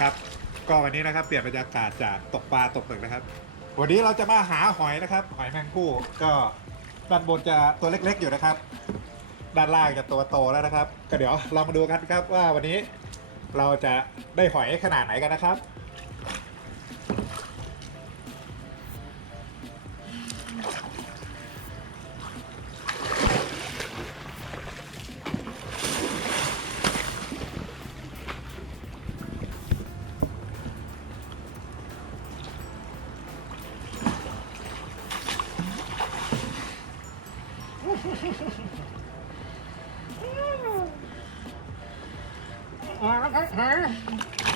ครับ ก็วันนี้นะครับ เปลี่ยนบรรยากาศจากตกปลาตกหมึกนะครับ วันนี้เราจะมาหาหอยนะครับ หอยแมงผู้ก็ด้านบนจะตัวเล็ก ๆ อยู่นะครับ ด้านล่างจะตัวโตแล้วนะครับ ก็เดี๋ยวเรามาดูกันครับว่าวันนี้เราจะได้หอยขนาดไหนกันนะครับ Huh?